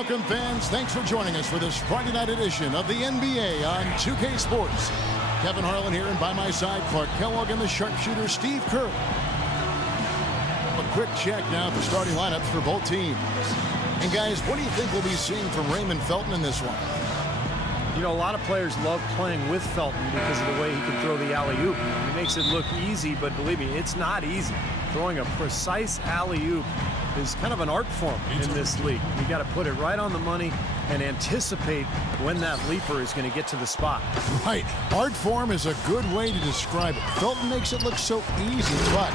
Welcome, fans. Thanks for joining us for this Friday night edition of the NBA on 2K Sports. Kevin Harlan here, and by my side, Clark Kellogg and the sharpshooter Steve Kerr. A quick check now at the starting lineups for both teams. And guys, what do you think we'll be seeing from Raymond Felton in this one? You know, a lot of players love playing with Felton because of the way he can throw the alley-oop. He makes it look easy, but believe me, it's not easy. Throwing a precise alley-oop is kind of an art form in this league. You got to put it right on the money and anticipate when that leaper is going to get to the spot. Right. Art form is a good way to describe it. Felton makes it look so easy, but,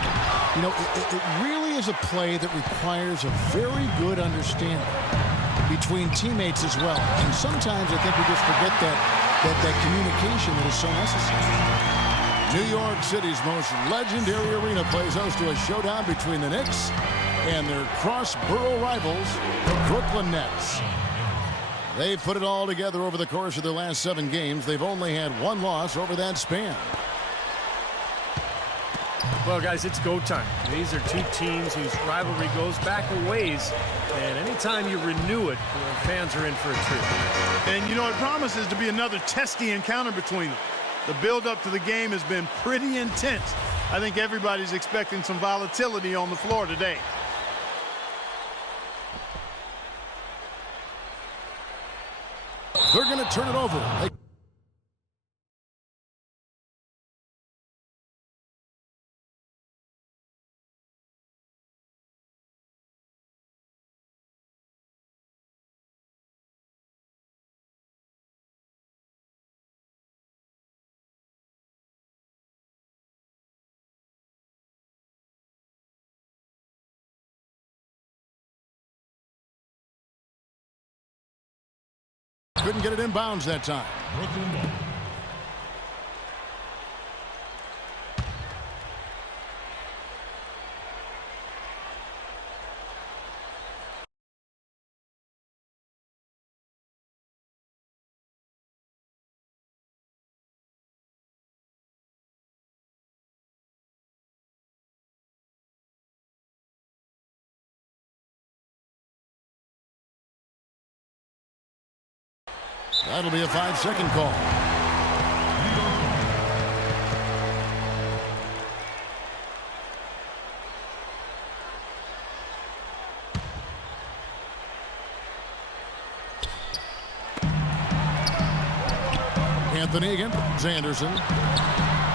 you know, it really is a play that requires a very good understanding between teammates as well. And sometimes I think we just forget that communication that is so necessary. New York City's most legendary arena plays host to a showdown between the Knicks and their cross-borough rivals, the Brooklyn Nets. They've put it all together over the course of their last 7 games. They've only had 1 loss over that span. Well, guys, it's go time. These are two teams whose rivalry goes back a ways, and anytime you renew it, fans are in for a treat. And, you know, it promises to be another testy encounter between them. The build-up to the game has been pretty intense. I think everybody's expecting some volatility on the floor today. They're going to turn it over. Couldn't get it inbounds that time. That'll be a 5-second call. Anthony against Anderson.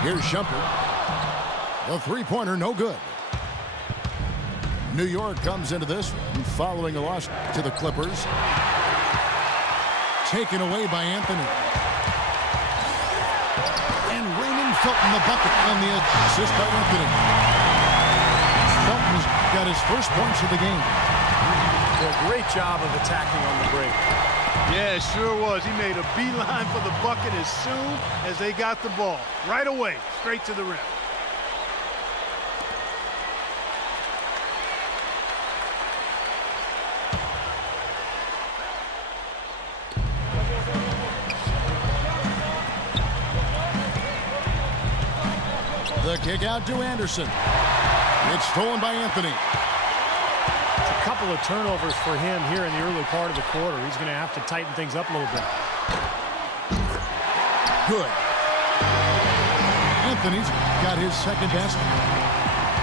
Here's Shumpert. The three-pointer, no good. New York comes into this one following a loss to the Clippers. Taken away by Anthony. And Raymond Felton the bucket on the assist by Anthony. Felton's got his first points of the game. Well, great job of attacking on the break. Yeah, it sure was. He made a beeline for the bucket as soon as they got the ball. Right away, straight to the rim. The kick out to Anderson. It's stolen by Anthony. It's a couple of turnovers for him here in the early part of the quarter. He's going to have to tighten things up a little bit. Good. Anthony's got his second basket.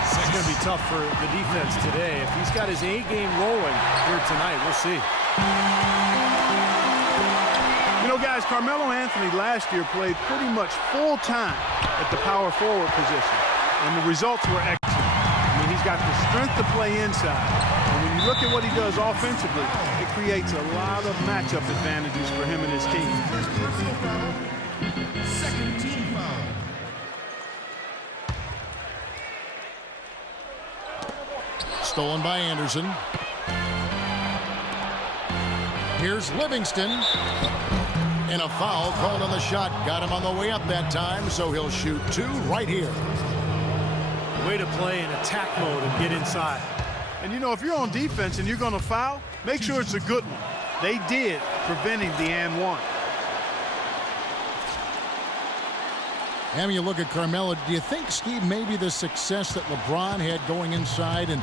It's going to be tough for the defense today. If he's got his A game rolling here tonight, we'll see. You know, guys, Carmelo Anthony last year played pretty much full time at the power forward position, and the results were excellent. I mean, he's got the strength to play inside, and when you look at what he does offensively, it creates a lot of matchup advantages for him and his team. Second team foul. Stolen by Anderson. Here's Livingston. And a foul called on the shot. Got him on the way up that time, so he'll shoot 2 right here. Way to play in attack mode and get inside. And, you know, if you're on defense and you're going to foul, make sure it's a good one. They did, preventing the and one. And when you look at Carmelo, do you think, Steve, maybe the success that LeBron had going inside and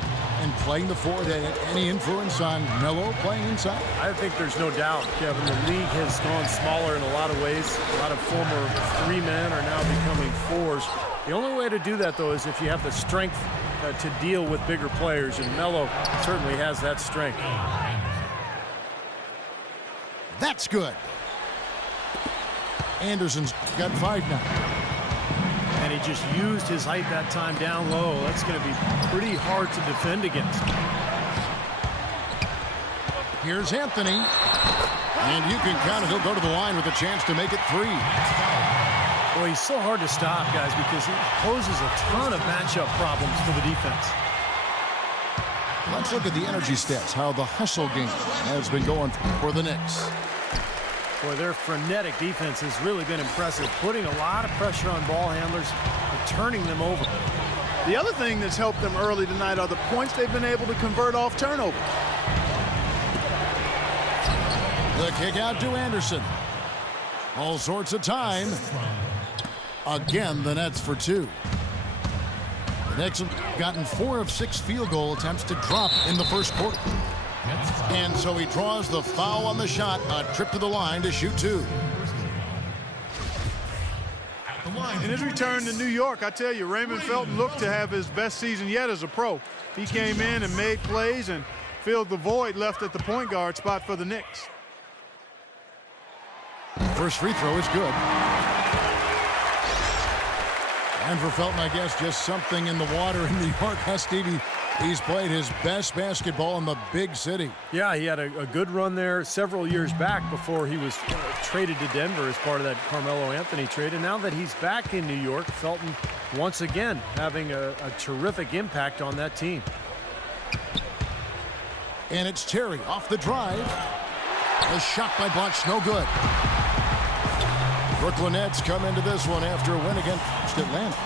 playing the forward had any influence on Melo playing inside? I think there's no doubt, Kevin. The league has gone smaller in a lot of ways. A lot of former 3-men are now becoming 4s. The only way to do that, though, is if you have the strength to deal with bigger players, and Melo certainly has that strength. That's good. Anderson's got 5 now. And he just used his height that time down low. That's going to be pretty hard to defend against. Here's Anthony. And you can count it. He'll go to the line with a chance to make it 3. Boy, he's so hard to stop, guys, because he poses a ton of matchup problems for the defense. Let's look at the energy stats, how the hustle game has been going for the Knicks. Boy, their frenetic defense has really been impressive, putting a lot of pressure on ball handlers and turning them over. The other thing that's helped them early tonight are the points they've been able to convert off turnovers. The kick out to Anderson. All sorts of time. Again, the Nets for 2. The Knicks have gotten 4 of 6 field goal attempts to drop in the first quarter. And so he draws the foul on the shot, a trip to the line to shoot 2. In his return to New York, I tell you, Raymond Felton looked to have his best season yet as a pro. He came in and made plays and filled the void left at the point guard spot for the Knicks. First free throw is good. And for Felton, I guess, just something in the water in New York, huh, Stevie? He's played his best basketball in the big city. Yeah, he had a good run there several years back before he was traded to Denver as part of that Carmelo Anthony trade. And now that he's back in New York, Felton once again having a terrific impact on that team. And it's Terry off the drive. The shot by Bunch, no good. Brooklyn Nets come into this one after a win against Atlanta.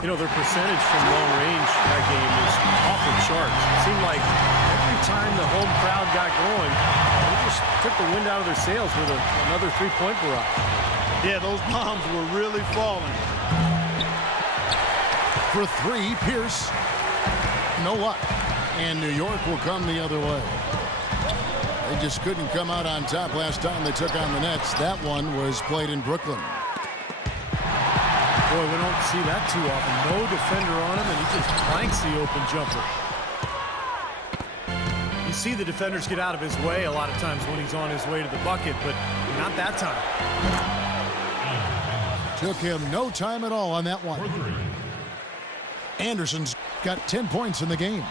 You know, their percentage from long range that game is off the charts. It seemed like every time the home crowd got going, they just took the wind out of their sails with another 3-point barrage. Yeah, those bombs were really falling. For 3, Pierce. No luck. And New York will come the other way. They just couldn't come out on top last time they took on the Nets. That one was played in Brooklyn. Boy, we don't see that too often. No defender on him, and he just planks the open jumper. You see the defenders get out of his way a lot of times when he's on his way to the bucket, but not that time. Took him no time at all on that one. Anderson's got 10 points in the game.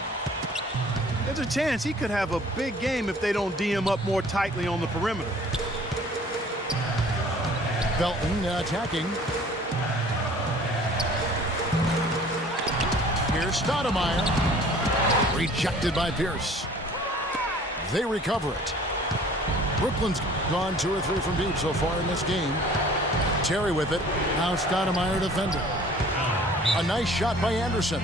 There's a chance he could have a big game if they don't D him up more tightly on the perimeter. Felton attacking. Here's Stoudemire. Rejected by Pierce. They recover it. Brooklyn's gone 2 or 3 from deep so far in this game. Terry with it. Now Stoudemire defender. A nice shot by Anderson.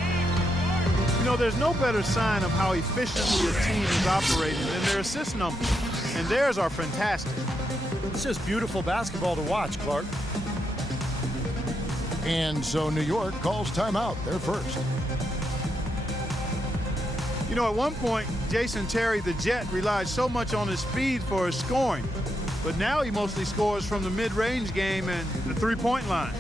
You know, there's no better sign of how efficiently a team is operating than their assist numbers. And theirs are fantastic. It's just beautiful basketball to watch, Clark. And so New York calls timeout. They're first. You know, at one point, Jason Terry, the Jet, relied so much on his speed for his scoring. But now he mostly scores from the mid-range game and the 3-point line.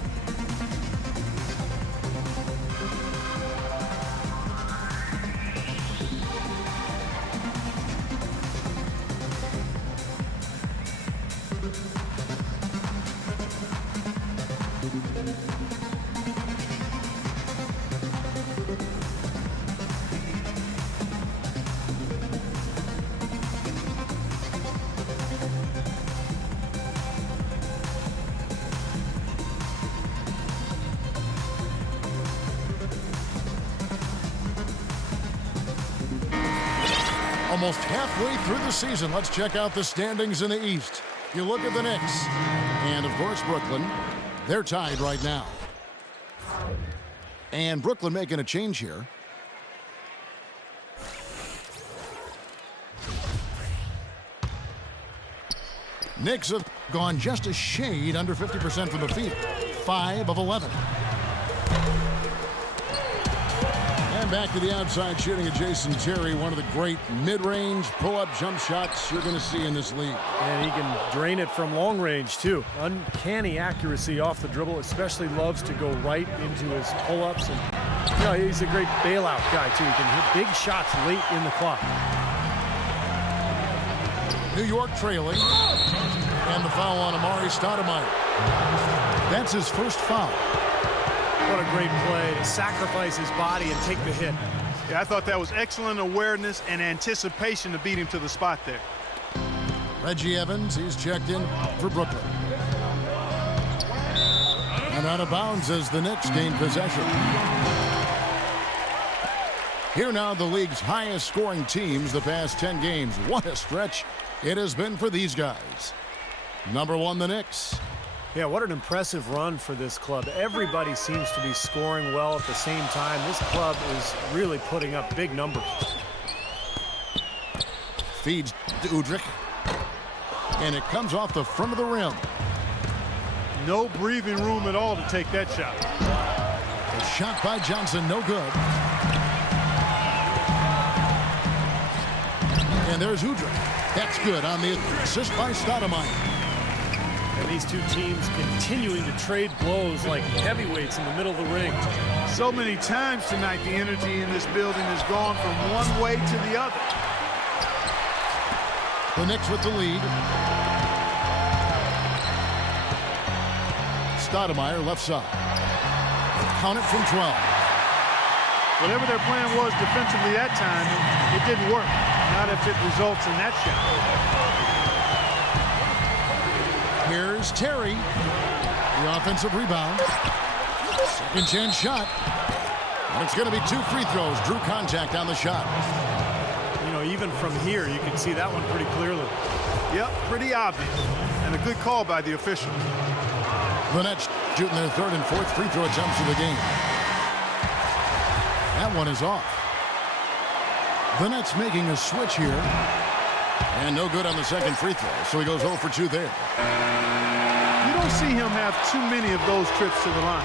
Almost halfway through the season, let's check out the standings in the East. You look at the Knicks, and of course Brooklyn, they're tied right now. And Brooklyn making a change here. Knicks have gone just a shade under 50% from the field. 5 of 11. And back to the outside shooting of Jason Terry, one of the great mid-range pull-up jump shots you're going to see in this league. And he can drain it from long range, too. Uncanny accuracy off the dribble, especially loves to go right into his pull-ups. And you know, he's a great bailout guy, too. He can hit big shots late in the clock. New York trailing. And the foul on Amari Stoudemire. That's his first foul. What a great play to sacrifice his body and take the hit. Yeah, I thought that was excellent awareness and anticipation to beat him to the spot there. Reggie Evans, he's checked in for Brooklyn. And out of bounds as the Knicks gain possession. Here now the league's highest scoring teams the past 10 games. What a stretch it has been for these guys. Number 1, the Knicks. Yeah, what an impressive run for this club. Everybody seems to be scoring well at the same time. This club is really putting up big numbers. Feeds to Udrich. And it comes off the front of the rim. No breathing room at all to take that shot. A shot by Johnson, no good. And there's Udrich. That's good on the assist by Stoudemire. And these two teams continuing to trade blows like heavyweights in the middle of the ring. So many times tonight, the energy in this building has gone from one way to the other. The Knicks with the lead. Stoudemire left side. Count it from 12. Whatever their plan was defensively that time, it didn't work. Not if it results in that shot. Here's Terry. The offensive rebound. Second chance shot. And it's going to be 2 free throws. Drew contact on the shot. You know, even from here, you can see that one pretty clearly. Yep, pretty obvious. And a good call by the official. The Nets shooting their 3rd and 4th free throw attempts of the game. That one is off. The Nets making a switch here. And no good on the second free throw, so he goes 0 for 2 there. You don't see him have too many of those trips to the line.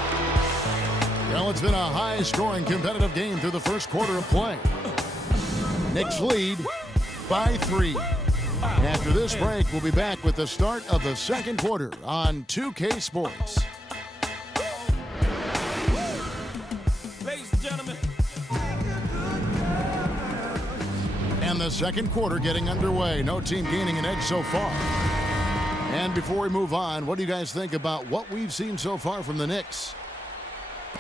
Well, it's been a high-scoring competitive game through the first quarter of play. Knicks lead by 3. After this break, we'll be back with the start of the second quarter on 2K Sports. Ladies and gentlemen. And the second quarter getting underway. No team gaining an edge so far. And before we move on, what do you guys think about what we've seen so far from the Knicks?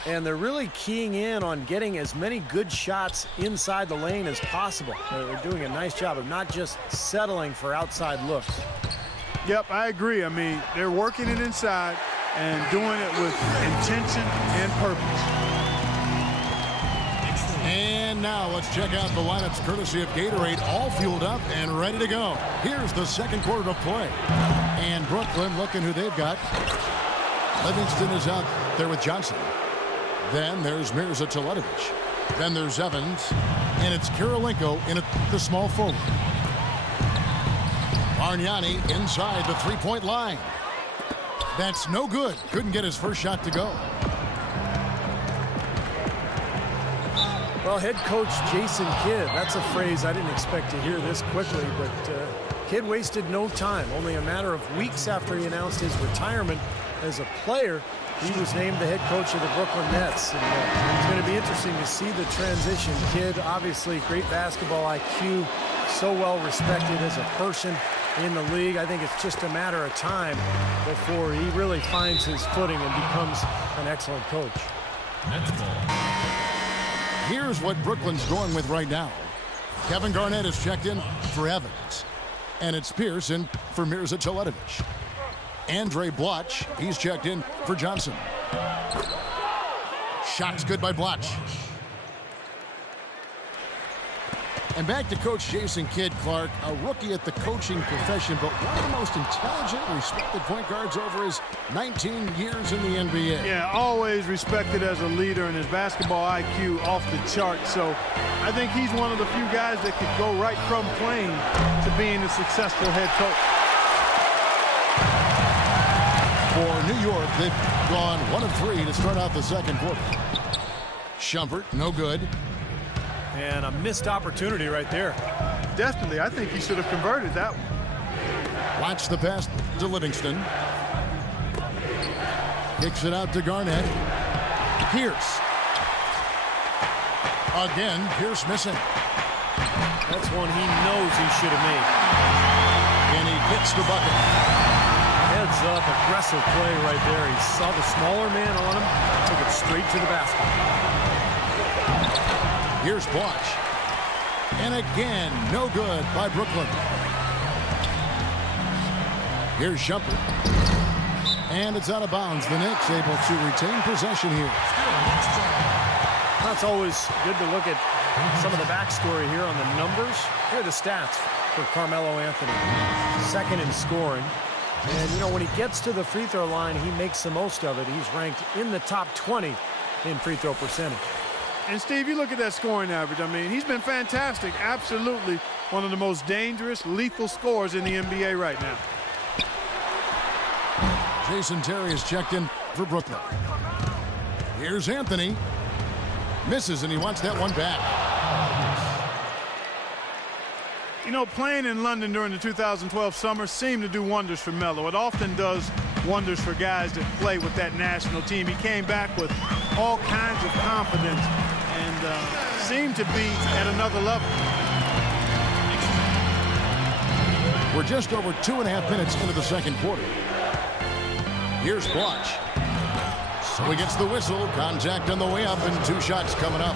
And they're really keying in on getting as many good shots inside the lane as possible. They're doing a nice job of not just settling for outside looks. Yep, I agree. I mean, they're working it inside and doing it with intention and purpose. And now let's check out the lineups courtesy of Gatorade, all fueled up and ready to go. Here's the second quarter of play. And Brooklyn looking who they've got. Livingston is out there with Johnson. Then there's Mirza Teletovic. Then there's Evans. And it's Kirilenko in the small forward. Bargnani inside the three-point line. That's no good. Couldn't get his first shot to go. Well, head coach Jason Kidd, that's a phrase I didn't expect to hear this quickly, but Kidd wasted no time. Only a matter of weeks after he announced his retirement as a player, he was named the head coach of the Brooklyn Nets. And it's going to be interesting to see the transition. Kidd, obviously, great basketball IQ, so well respected as a person in the league. I think it's just a matter of time before he really finds his footing and becomes an excellent coach. Nets ball. Here's what Brooklyn's going with right now. Kevin Garnett is checked in for Evans. And it's Pierce in for Mirza Teletovic. Andre Bloch, he's checked in for Johnson. Shot's good by Bloch. And back to Coach Jason Kidd, Clark, a rookie at the coaching profession, but one of the most intelligent, respected point guards over his 19 years in the NBA. Yeah, always respected as a leader, and his basketball IQ off the chart. So I think he's one of the few guys that could go right from playing to being a successful head coach. For New York, they've gone 1 of 3 to start out the second quarter. Shumpert, no good. And a missed opportunity right there. Definitely, I think he should have converted that one. Watch the pass to Livingston. Kicks it out to Garnett. Pierce. Again, Pierce missing. That's one he knows he should have made. And he hits the bucket. Heads up, aggressive play right there. He saw the smaller man on him, took it straight to the basket. Here's Bosch. And again, no good by Brooklyn. Here's Shumpert. And it's out of bounds. The Knicks able to retain possession here. It's always good to look at some of the backstory here on the numbers. Here are the stats for Carmelo Anthony. Second in scoring. And, you know, when he gets to the free throw line, he makes the most of it. He's ranked in the top 20 in free throw percentage. And, Steve, you look at that scoring average. I mean, he's been fantastic. Absolutely one of the most dangerous, lethal scorers in the NBA right now. Jason Terry is checked in for Brooklyn. Here's Anthony. Misses, and he wants that one back. You know, playing in London during the 2012 summer seemed to do wonders for Melo. It often does wonders for guys that play with that national team. He came back with all kinds of confidence and seemed to be at another level. We're just over 2.5 minutes into the second quarter. Here's Bosch. So he gets the whistle. Contact on the way up, and 2 shots coming up.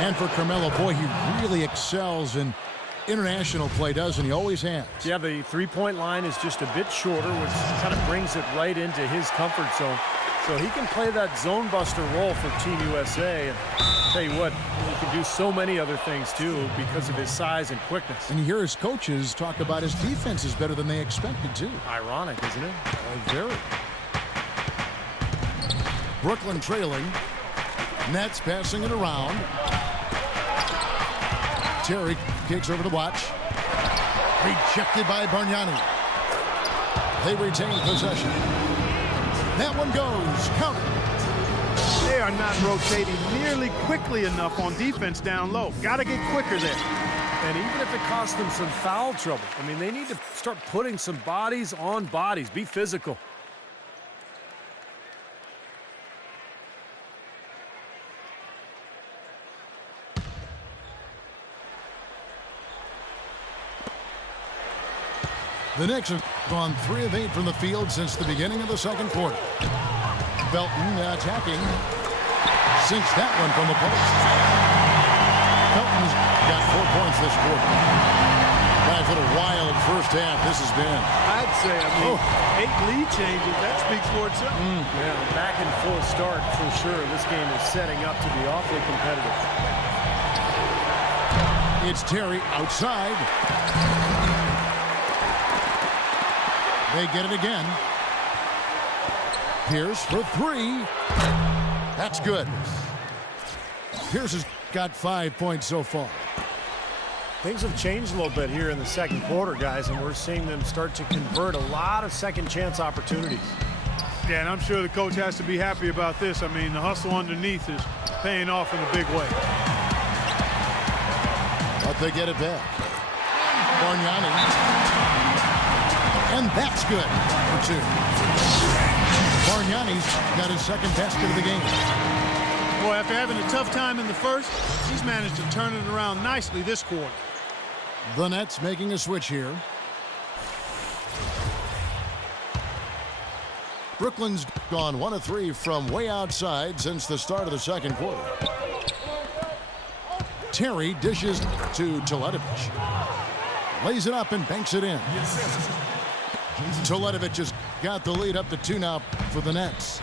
And for Carmelo, boy, he really excels in international play, doesn't he? Always has. Yeah, the three-point line is just a bit shorter, which kind of brings it right into his comfort zone. So he can play that zone buster role for Team USA. And tell you what, he can do so many other things, too, because of his size and quickness. And you hear his coaches talk about his defense is better than they expected, too. Ironic, isn't it? Very. Brooklyn trailing. Nets passing it around. Terry kicks over to Watch. Rejected by Bargnani. They retain possession. That one goes. Count it. They are not rotating nearly quickly enough on defense down low. Got to get quicker there. And even if it costs them some foul trouble, I mean, they need to start putting some bodies on bodies. Be physical. The Knicks have gone 3 of 8 from the field since the beginning of the second quarter. Felton attacking. Sinks that one from the post. Felton's got 4 points this quarter. Guys, what a wild first half this has been. I'd say, 8 lead changes. That speaks for itself. Yeah, back in full start for sure. This game is setting up to be awfully competitive. It's Terry outside. They get it again. Pierce for 3. That's good. Pierce has got 5 points so far. Things have changed a little bit here in the second quarter, guys, and we're seeing them start to convert a lot of second chance opportunities. Yeah, and I'm sure the coach has to be happy about this. I mean, the hustle underneath is paying off in a big way. But they get it back. Bargnani. And that's good for 2. Bargnani's got his second basket of the game. Boy, after having a tough time in the first, he's managed to turn it around nicely this quarter. The Nets making a switch here. Brooklyn's gone 1 of 3 from way outside since the start of the second quarter. Terry dishes to Teletovic. Lays it up and banks it in. Teletovic has got the lead up to 2 now for the Nets.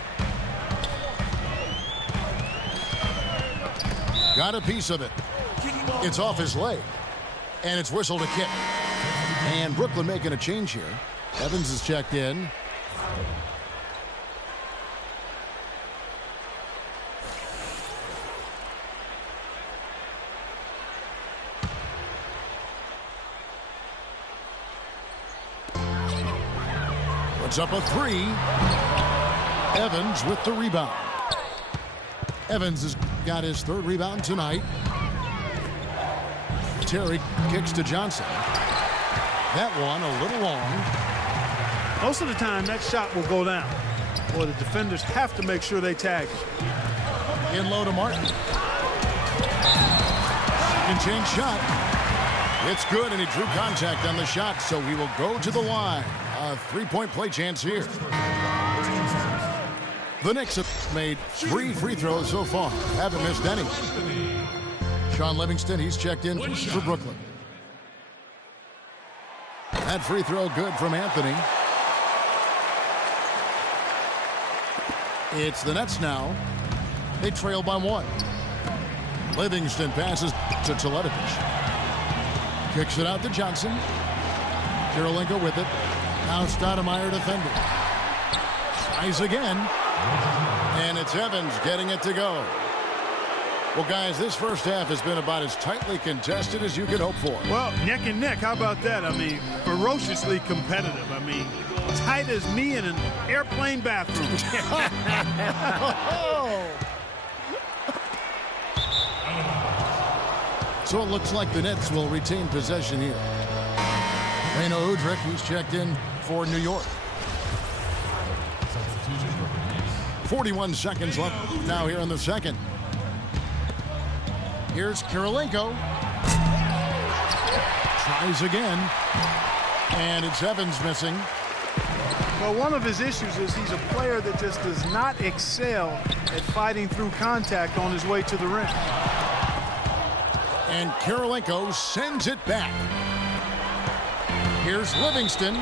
Got a piece of it. It's off his leg. And it's whistled a kick. And Brooklyn making a change here. Evans is checked in. Puts up a three. Evans with the rebound. Evans has got his third rebound tonight. Terry kicks to Johnson. That one a little long. Most of the time, that shot will go down. Boy, the defenders have to make sure they tag it. In low to Martin. Can change shot. It's good, and he drew contact on the shot, so he will go to the line. A three-point play chance here. The Knicks have made 3 free throws so far. Haven't missed any. Sean Livingston, he's checked in for Brooklyn. That free throw good from Anthony. It's the Nets now. They trail by 1. Livingston passes to Teletovic. Kicks it out to Johnson. Kirilenko with it. Now Stoudemire defending. Tries again. And it's Evans getting it to go. Well, guys, this first half has been about as tightly contested as you could hope for. Well, neck and neck, how about that? I mean, ferociously competitive. I mean, tight as me in an airplane bathroom. So it looks like the Nets will retain possession here. Reno Udrih, he's checked in for New York. 41 seconds left now here in the second. Here's Kirilenko. Tries again. And it's Evans missing. Well, one of his issues is he's a player that just does not excel at fighting through contact on his way to the rim. And Kirilenko sends it back. Here's Livingston.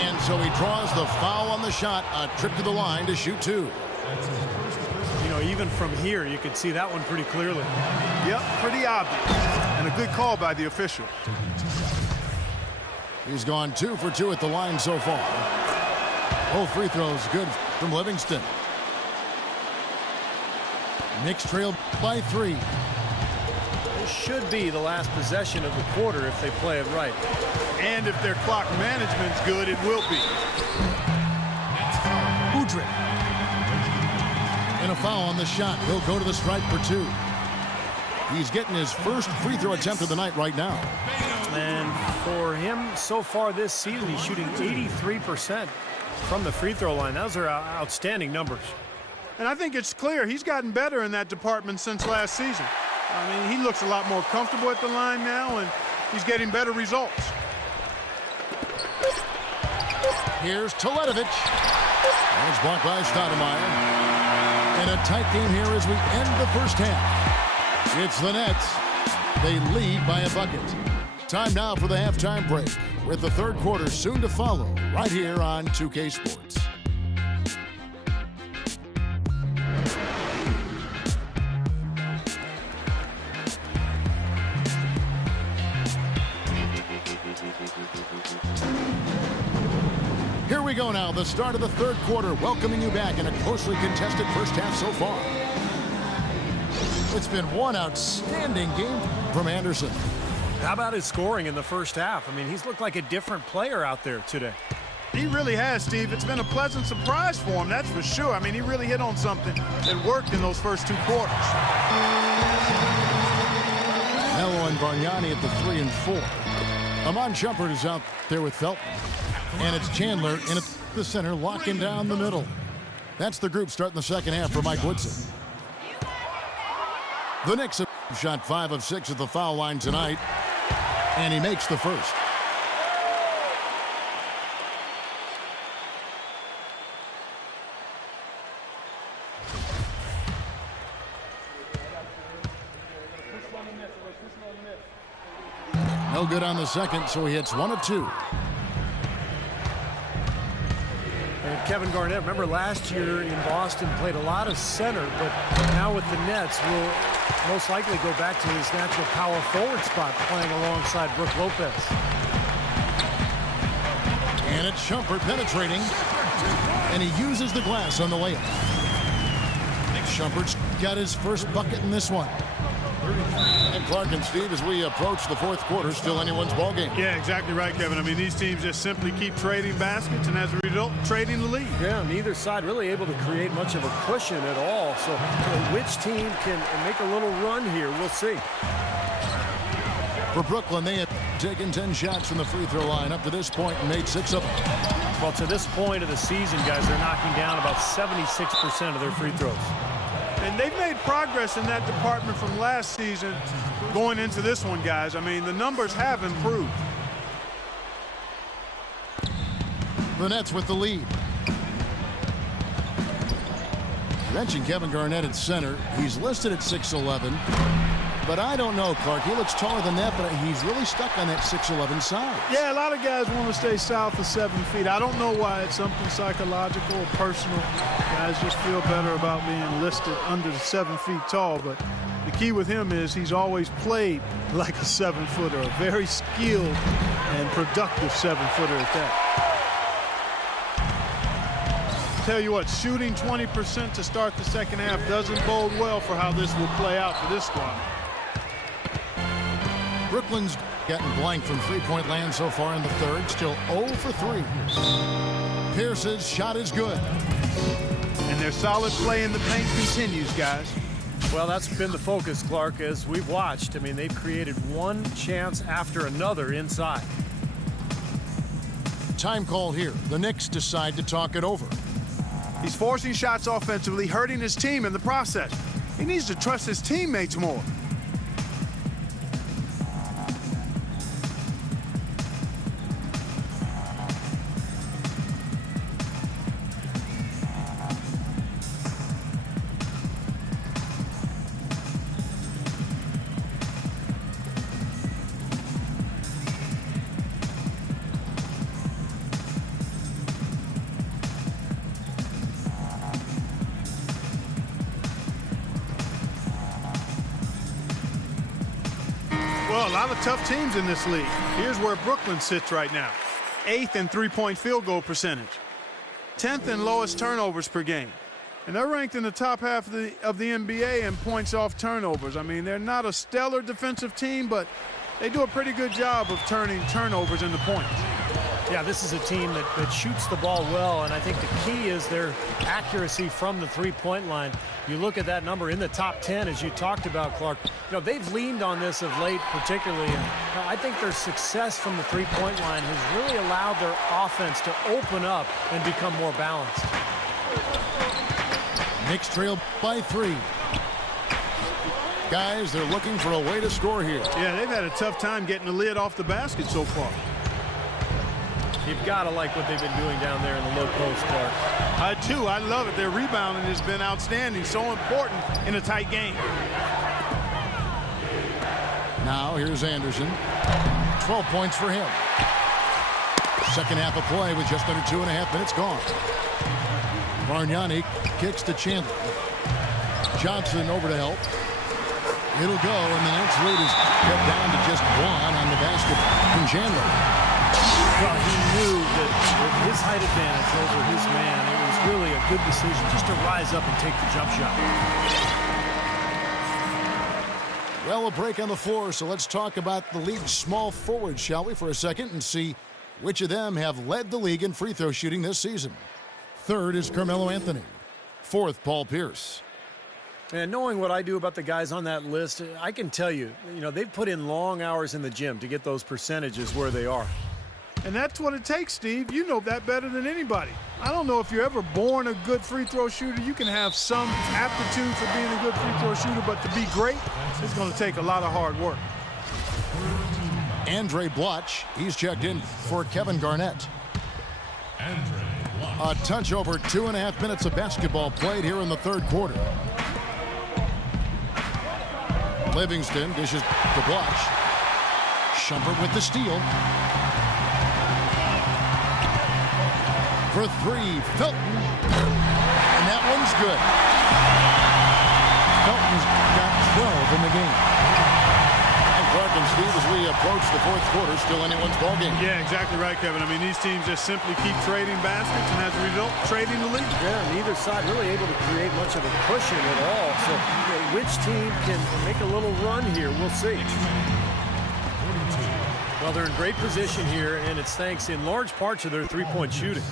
And so he draws the foul on the shot. A trip to the line to shoot 2. You know, even from here, you could see that one pretty clearly. Yep, pretty obvious. And a good call by the official. He's gone 2 for 2 at the line so far. Both free throws good from Livingston. Knicks trail by 3. This should be the last possession of the quarter if they play it right. And if their clock management's good, it will be. Udrih. And a foul on the shot. He'll go to the stripe for 2. He's getting his first free throw attempt of the night right now. And for him, so far this season, he's shooting 83% from the free throw line. Those are outstanding numbers. And I think it's clear he's gotten better in that department since last season. I mean, he looks a lot more comfortable at the line now, and he's getting better results. Here's Teletovic. And it's blocked by Stoudemire. And a tight game here as we end the first half. It's the Nets. They lead by a bucket. Time now for the halftime break, with the third quarter soon to follow, right here on 2K Sports. Here we go now, the start of the third quarter, welcoming you back in a closely contested first half so far. It's been one outstanding game from Anderson. How about his scoring in the first half? I mean, he's looked like a different player out there today. He really has, Steve. It's been a pleasant surprise for him, that's for sure. I mean, he really hit on something that worked in those first 2 quarters. Melo and Bargnani at the 3 and 4. Amon Shumpert is out there with Felton. And it's Chandler in at the center, locking down the middle. That's the group starting the second half for Mike Woodson. The Knicks have shot 5 of 6 at the foul line tonight. And he makes the first. No good on the second, so he hits 1 of 2. And Kevin Garnett, remember last year in Boston, played a lot of center, but now with the Nets, will most likely go back to his natural power forward spot, playing alongside Brook Lopez. And it's Shumpert penetrating, and he uses the glass on the layup. Shumpert's got his first bucket in this one. And Clark and Steve, as we approach the fourth quarter, still anyone's ball game. Yeah, exactly right, Kevin. I mean, these teams just simply keep trading baskets, and as a result, trading the lead. Yeah, neither side really able to create much of a cushion at all. So which team can make a little run here? We'll see. For Brooklyn, they have taken 10 shots from the free throw line up to this point and made 6 of them. Well, to this point of the season, guys, they're knocking down about 76% of their free throws. And they've made progress in that department from last season going into this one, guys. I mean, the numbers have improved. The Nets with the lead. You mentioned Kevin Garnett at center. He's listed at 6'11", but I don't know, Clark. He looks taller than that, but he's really stuck on that 6'11" size. Yeah, a lot of guys want to stay south of 7 feet. I don't know why. It's something psychological or personal. Guys just feel better about being listed under 7 feet tall, but the key with him is he's always played like a 7-footer, a very skilled and productive 7-footer at that. Tell you what, shooting 20% to start the second half doesn't bode well for how this will play out for this squad. Brooklyn's gotten blank from three-point land so far in the third, still 0 for 3. Pierce's shot is good. And their solid play in the paint continues, guys. Well, that's been the focus, Clark, as we've watched. I mean, they've created one chance after another inside. Time call here. The Knicks decide to talk it over. He's forcing shots offensively, hurting his team in the process. He needs to trust his teammates more. Well, a lot of tough teams in this league. Here's where Brooklyn sits right now. 8th in three-point field goal percentage. 10th in lowest turnovers per game. And they're ranked in the top half of the NBA in points off turnovers. I mean, they're not a stellar defensive team, but they do a pretty good job of turning turnovers into points. Yeah, this is a team that shoots the ball well, and I think the key is their accuracy from the three-point line. You look at that number in the top 10, as you talked about, Clark. You know, they've leaned on this of late particularly, and I think their success from the three-point line has really allowed their offense to open up and become more balanced. Knicks trail by 3. Guys, they're looking for a way to score here. Yeah, they've had a tough time getting the lid off the basket so far. You've got to like what they've been doing down there in the low post, Clark. I do. I love it. Their rebounding has been outstanding. So important in a tight game. Now here's Anderson. 12 points for him. Second half of play with just under 2.5 minutes gone. Bargnani kicks to Chandler. Johnson over to help. It'll go, and the Nets lead is cut down to just 1 on the basket from Chandler. Well, he knew that with his height advantage over his man, it was really a good decision just to rise up and take the jump shot. Well, a break on the floor, so let's talk about the league's small forwards, shall we, for a second, and see which of them have led the league in free throw shooting this season. Third is Carmelo Anthony. Fourth, Paul Pierce. And knowing what I do about the guys on that list, I can tell you, they've put in long hours in the gym to get those percentages where they are. And that's what it takes, Steve. You know that better than anybody. I don't know if you're ever born a good free throw shooter. You can have some aptitude for being a good free throw shooter, but to be great, it's going to take a lot of hard work. Andre Bloch, he's checked in for Kevin Garnett. A touch over 2.5 minutes of basketball played here in the third quarter. Livingston dishes to Bloch. Shumpert with the steal. For 3, Felton. And that one's good. Felton's got 12 in the game. Clark and Steve, as we approach the fourth quarter, still anyone's ballgame. Yeah, exactly right, Kevin. I mean, these teams just simply keep trading baskets, and as a result, trading the lead. Yeah, neither side really able to create much of a cushion at all. So which team can make a little run here? We'll see. Well, they're in great position here, and it's thanks in large part to their three-point shooting.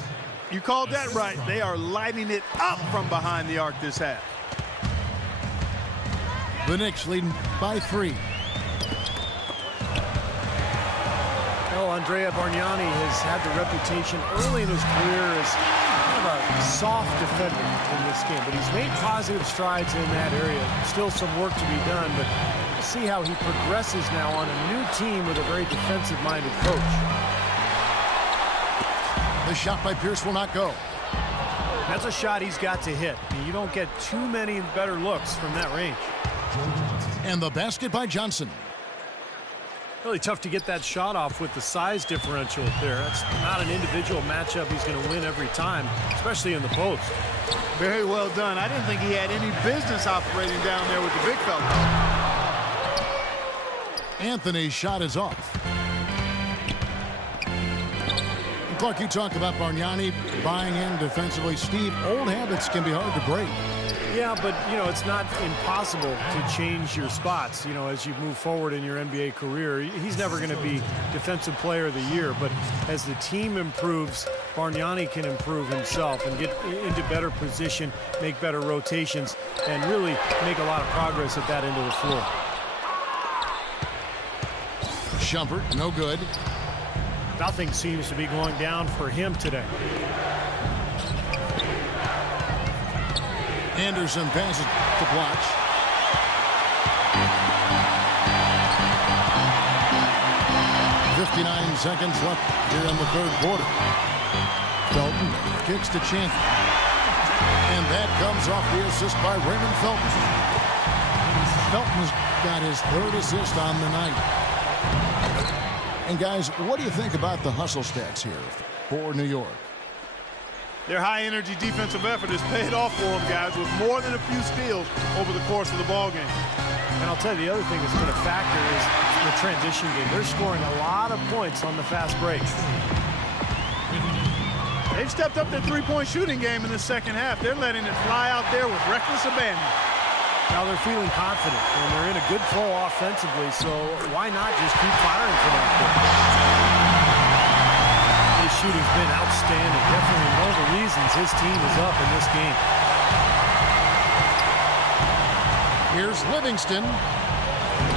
You called that right. They are lighting it up from behind the arc this half. The Knicks leading by 3. Well, Andrea Bargnani has had the reputation early in his career as kind of a soft defender in this game, but he's made positive strides in that area. Still some work to be done, but we'll see how he progresses now on a new team with a very defensive-minded coach. The shot by Pierce will not go. That's a shot he's got to hit. You don't get too many better looks from that range. And the basket by Johnson. Really tough to get that shot off with the size differential there. That's not an individual matchup he's going to win every time, especially in the post. Very well done. I didn't think he had any business operating down there with the big fellas. Anthony's shot is off. Clark, you talk about Bargnani buying in defensively. Steve, old habits can be hard to break. Yeah, but, it's not impossible to change your spots, as you move forward in your NBA career. He's never going to be Defensive Player of the Year, but as the team improves, Bargnani can improve himself and get into better position, make better rotations, and really make a lot of progress at that end of the floor. Shumpert, no good. Nothing seems to be going down for him today. Anderson passes to Blotch. .59 seconds left here in the third quarter. Felton kicks to Chandler. And that comes off the assist by Raymond Felton. Felton's got his third assist on the night. And guys, what do you think about the hustle stats here for New York? Their high-energy defensive effort has paid off for them, guys, with more than a few steals over the course of the ballgame. And I'll tell you, the other thing that's been a factor is the transition game. They're scoring a lot of points on the fast breaks. They've stepped up their three-point shooting game in the second half. They're letting it fly out there with reckless abandon. Now they're feeling confident, and they're in a good flow offensively, so why not just keep firing from out there? His shooting's been outstanding. Definitely one of the reasons his team is up in this game. Here's Livingston.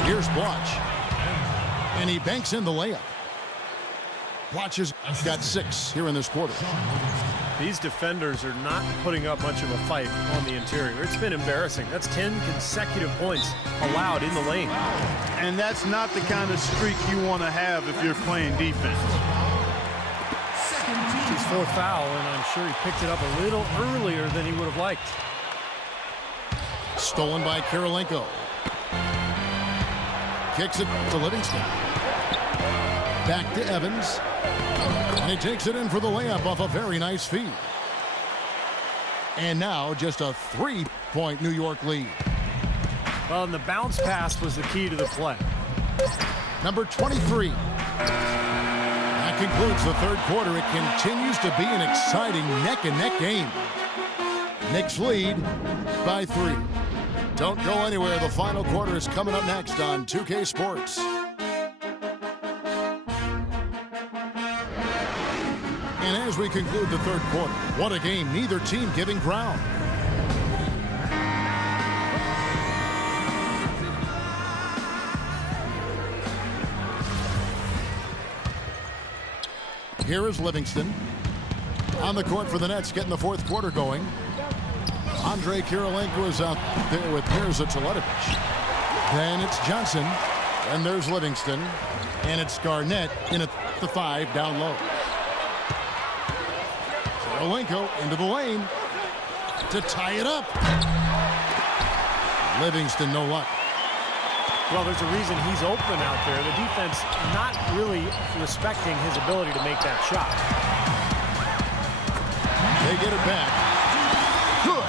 Here's Blotch. And he banks in the layup. Blotch has got 6 here in this quarter. These defenders are not putting up much of a fight on the interior. It's been embarrassing. That's 10 consecutive points allowed in the lane. And that's not the kind of streak you want to have if you're playing defense. It's his 4th foul, and I'm sure he picked it up a little earlier than he would have liked. Stolen by Kirilenko. Kicks it to Livingston. Back to Evans. And he takes it in for the layup off a very nice feed. And now just a 3-point New York lead. Well, and the bounce pass was the key to the play. Number 23. That concludes the third quarter. It continues to be an exciting neck-and-neck game. Knicks lead by 3. Don't go anywhere. The final quarter is coming up next on 2K Sports. And as we conclude the third quarter, what a game. Neither team giving ground. Here is Livingston on the court for the Nets, getting the fourth quarter going. Andre Kirilenko is out there with Mirza Teletovic. Then it's Johnson, and there's Livingston, and it's Garnett in at the 5 down low. Kirilenko into the lane to tie it up. Livingston, no luck. Well, there's a reason he's open out there. The defense not really respecting his ability to make that shot. They get it back. Good.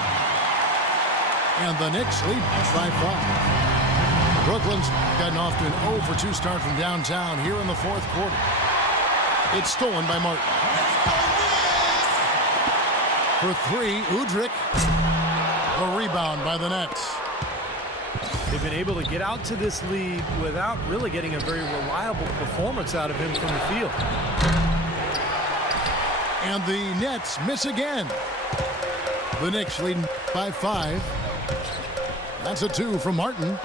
And the Knicks lead by 5. Brooklyn's gotten off to an 0 for 2 start from downtown here in the fourth quarter. It's stolen by Martin. For 3, Udrih. A rebound by the Nets. They've been able to get out to this lead without really getting a very reliable performance out of him from the field. And the Nets miss again. The Knicks leading by 5. That's a 2 from Martin.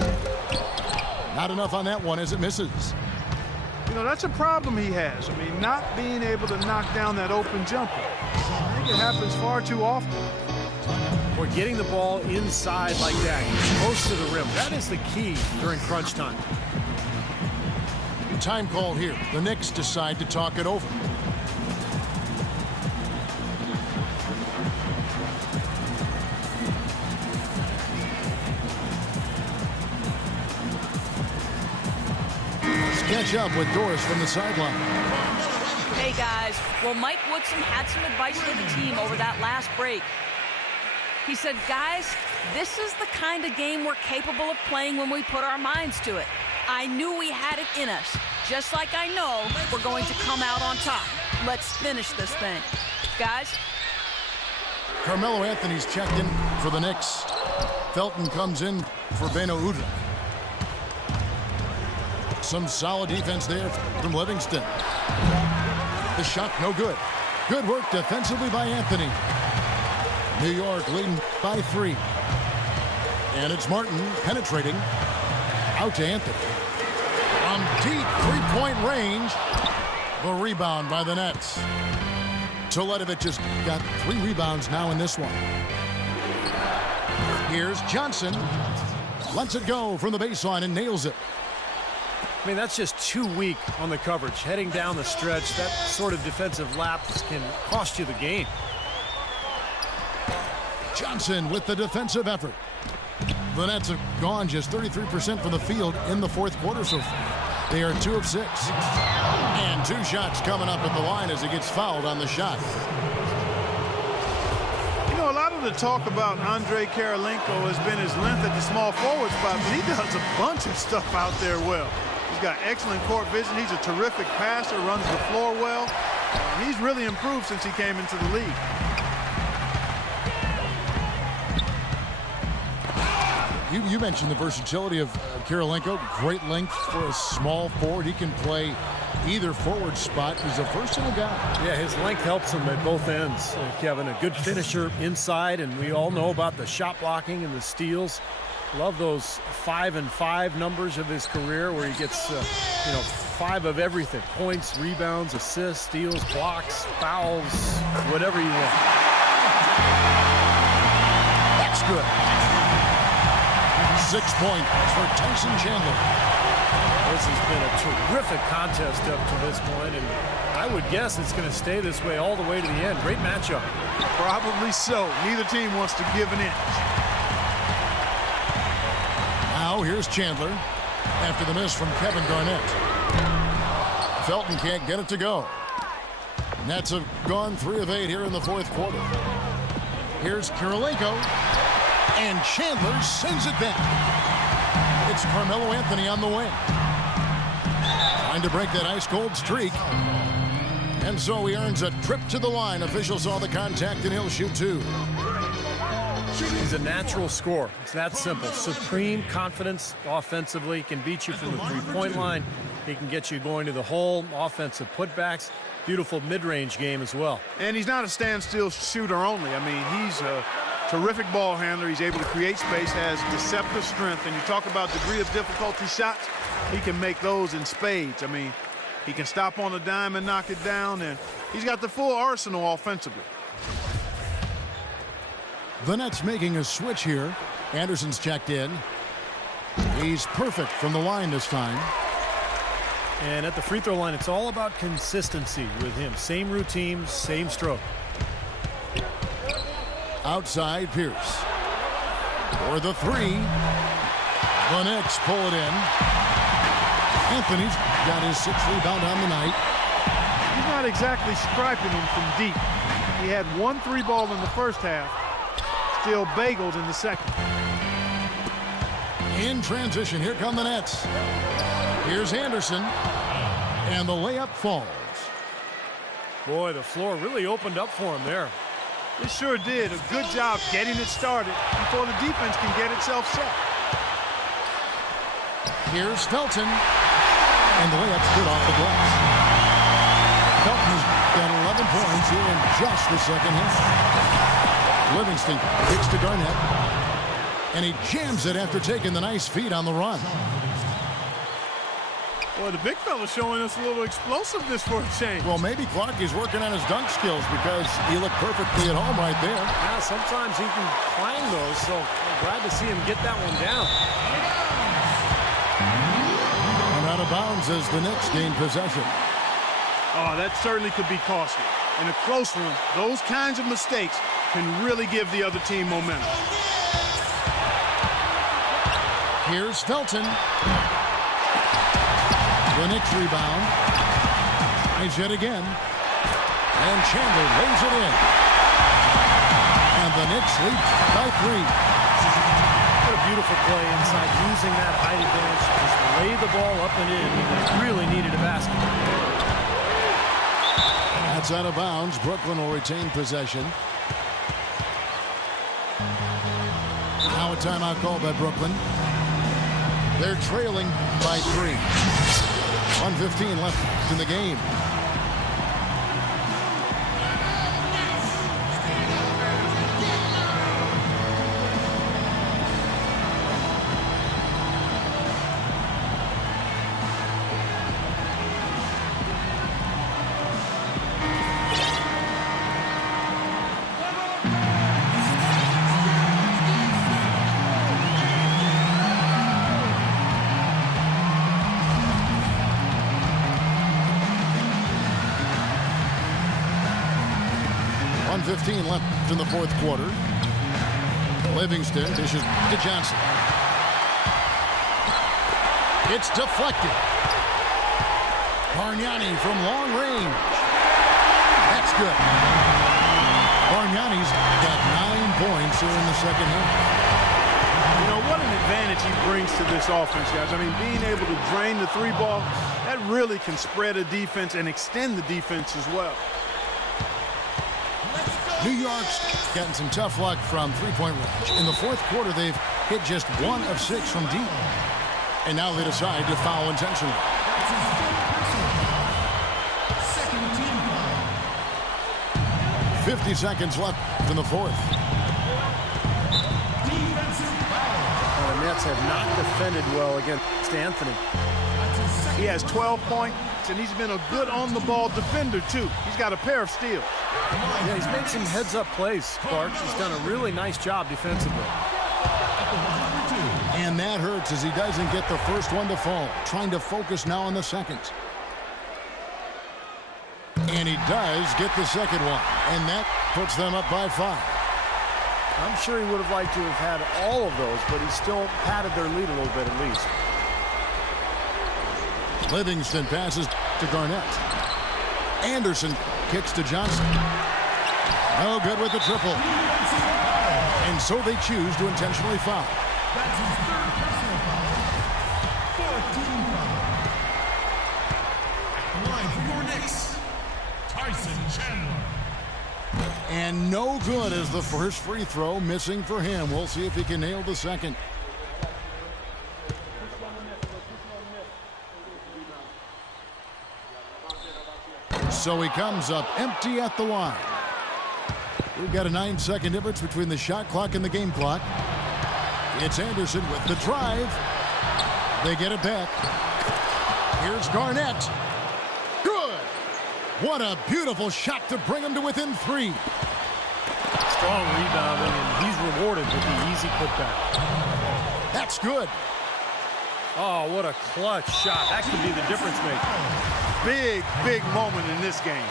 Not enough on that one as it misses. You know, that's a problem he has. I mean, not being able to knock down that open jumper. I think it happens far too often. Or getting the ball inside like that, close to the rim. That is the key during crunch time. Time call here. The Knicks decide to talk it over. Let's catch up with Doris from the sideline. Hey guys, well, Mike Woodson had some advice for the team over that last break. He said, guys, this is the kind of game we're capable of playing when we put our minds to it. I knew we had it in us, just like I know we're going to come out on top. Let's finish this thing. Guys? Carmelo Anthony's checked in for the Knicks. Felton comes in for Beno Udrih. Some solid defense there from Livingston. The shot no good. Good work defensively by Anthony. New York leading by 3. And it's Martin penetrating out to Anthony. From deep three-point range, the rebound by the Nets. Teletovic has got 3 rebounds now in this one. Here's Johnson. Lets it go from the baseline and nails it. I mean, that's just too weak on the coverage. Heading down the stretch, that sort of defensive lapse can cost you the game. Johnson with the defensive effort. The Nets have gone just 33% from the field in the fourth quarter so far. They are 2 of 6. And 2 shots coming up at the line as he gets fouled on the shot. You know, a lot of the talk about Andrei Kirilenko has been his length at the small forward spot, but he does a bunch of stuff out there well. He's got excellent court vision. He's a terrific passer, runs the floor well. He's really improved since he came into the league. You mentioned the versatility of Kirilenko. Great length for a small forward. He can play either forward spot. He's a versatile guy. Yeah, his length helps him at both ends. Kevin, a good finisher inside, and we all know about the shot blocking and the steals. Love those 5 and 5 numbers of his career where he gets, 5 of everything. Points, rebounds, assists, steals, blocks, fouls, whatever you want. That's good. 6 points for Tyson Chandler. This has been a terrific contest up to this point, and I would guess it's going to stay this way all the way to the end. Great matchup. Probably so. Neither team wants to give an inch. Now here's Chandler after the miss from Kevin Garnett. Felton can't get it to go. Nets have gone 3 of 8 here in the fourth quarter. Here's Kirilenko. And Chandler sends it back. It's Carmelo Anthony on the wing. Trying to break that ice-cold streak. And so he earns a trip to the line. Officials saw the contact, and he'll shoot 2. He's a natural scorer. It's that simple. Supreme confidence offensively. Can beat you from the three-point line. He can get you going to the hole. Offensive putbacks. Beautiful mid-range game as well. And he's not a standstill shooter only. I mean, he's a terrific ball handler. He's able to create space, has deceptive strength. And you talk about degree of difficulty shots, he can make those in spades. I mean, he can stop on a dime and knock it down, and he's got the full arsenal offensively. The Nets making a switch here. Anderson's checked in. He's perfect from the line this time. And at the free throw line, it's all about consistency with him. Same routine, same stroke. Outside Pierce. For the 3. The Knicks pull it in. Anthony's got his 6th rebound on the night. He's not exactly striping him from deep. He had 1 3-ball in the first half. Still bageled in the second. In transition, here come the Nets. Here's Anderson, and the layup falls. Boy, the floor really opened up for him there. It sure did. A good job getting it started before the defense can get itself set. Here's Felton, and the layup's good off the glass. Felton has got 11 points here in just the second half. Livingston kicks to Garnett, and he jams it after taking the nice feed on the run. Well, the big fella's showing us a little explosiveness for a change. Well, maybe Clark is working on his dunk skills because he looked perfectly at home right there. Yeah, sometimes he can clang those, so I'm glad to see him get that one down. And out of bounds as the Knicks gain possession. Oh, that certainly could be costly. In a close one, those kinds of mistakes can really give the other team momentum. Here's Felton. The Knicks rebound. Tries yet again. And Chandler lays it in. And the Knicks lead by 3. What a beautiful play inside, using that height advantage to just lay the ball up and in. They really needed a basket. That's out of bounds. Brooklyn will retain possession. Now a timeout called by Brooklyn. They're trailing by 3. 1:15 left in the game. Left in the fourth quarter. Livingston dishes to Johnson. It's deflected. Bargnani from long range. That's good. Bargnani's got 9 points here in the second half. You know, what an advantage he brings to this offense, guys. I mean, being able to drain the 3 ball, that really can spread a defense and extend the defense as well. New York's gotten some tough luck from three-point range. In the fourth quarter, they've hit just 1 of 6 from deep. And now they decide to foul intentionally. 50 seconds left in the fourth. The Nets have not defended well against Anthony. He has 12 points, and he's been a good on-the-ball defender, too. He's got a pair of steals. Yeah, he's made some heads-up plays, Clark. He's done a really nice job defensively. And that hurts as he doesn't get the first one to fall. Trying to focus now on the second. And he does get the second one. And that puts them up by 5. I'm sure he would have liked to have had all of those, but he still padded their lead a little bit at least. Livingston passes to Garnett. Anderson kicks to Johnson. No good with the triple. And so they choose to intentionally foul. That's his 3rd personal foul. 14 foul. At the line for your Knicks, Tyson Chandler. And no good as the first free throw missing for him. We'll see if he can nail the second. So he comes up empty at the line. We've got a 9-second difference between the shot clock and the game clock. It's Anderson with the drive. They get it back. Here's Garnett. Good. What a beautiful shot to bring him to within 3. Strong rebounding, and he's rewarded with the easy putback. That's good. Oh, what a clutch shot. That could be the difference maker. Big moment in this game.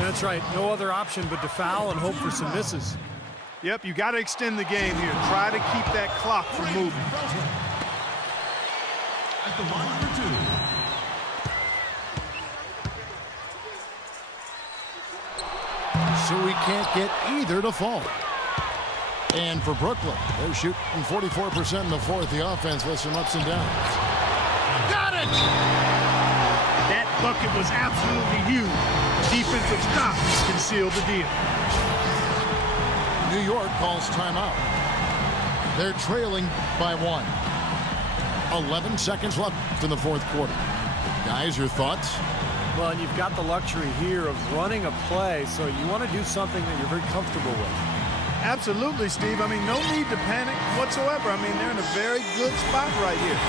That's right. No other option but to foul and hope for some misses. Yep, you got to extend the game here. Try to keep that clock from moving. At the line for 2. So we can't get either to fall. And for Brooklyn, they're shooting 44% in the fourth. The offense with some ups and downs. Got it! That bucket was absolutely huge. Defensive stop can seal the deal. New York calls timeout. They're trailing by 1. 11 seconds left in the fourth quarter. Guys, your thoughts? Well, and you've got the luxury here of running a play, so you want to do something that you're very comfortable with. Absolutely, Steve. I mean, no need to panic whatsoever. I mean, they're in a very good spot right here.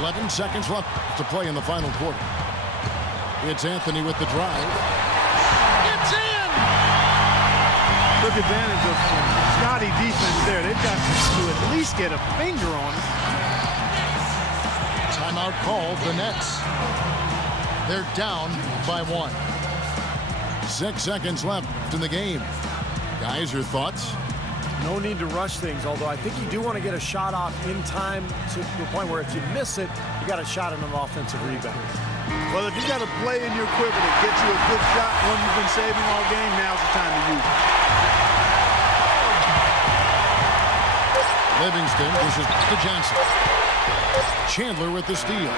11 seconds left to play in the final quarter. It's Anthony with the drive. It's in! Took advantage of some snotty defense there. They've got to at least get a finger on it. Timeout called, the Nets. They're down by 1. 6 seconds left in the game. Guys, your thoughts? No need to rush things, although I think you do want to get a shot off in time to the point where if you miss it, you got a shot at an offensive rebound. Well, if you got a play in your quiver that gets you a good shot, one you've been saving all game, now's the time to use it. Livingston pushes to Johnson. Chandler with the steal.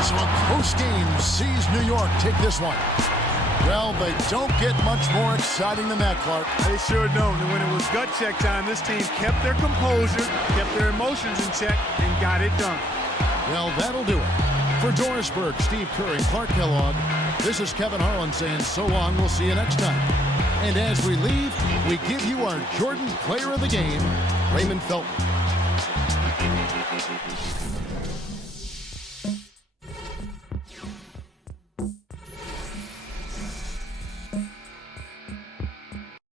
So a close game sees New York take this one. Well, they don't get much more exciting than that, Clark. They sure don't. And when it was gut check time, this team kept their composure, kept their emotions in check, and got it done. Well, that'll do it. For Doris Burke, Steve Curry, Clark Kellogg, this is Kevin Harlan saying so long. We'll see you next time. And as we leave, we give you our Jordan Player of the Game, Raymond Felton.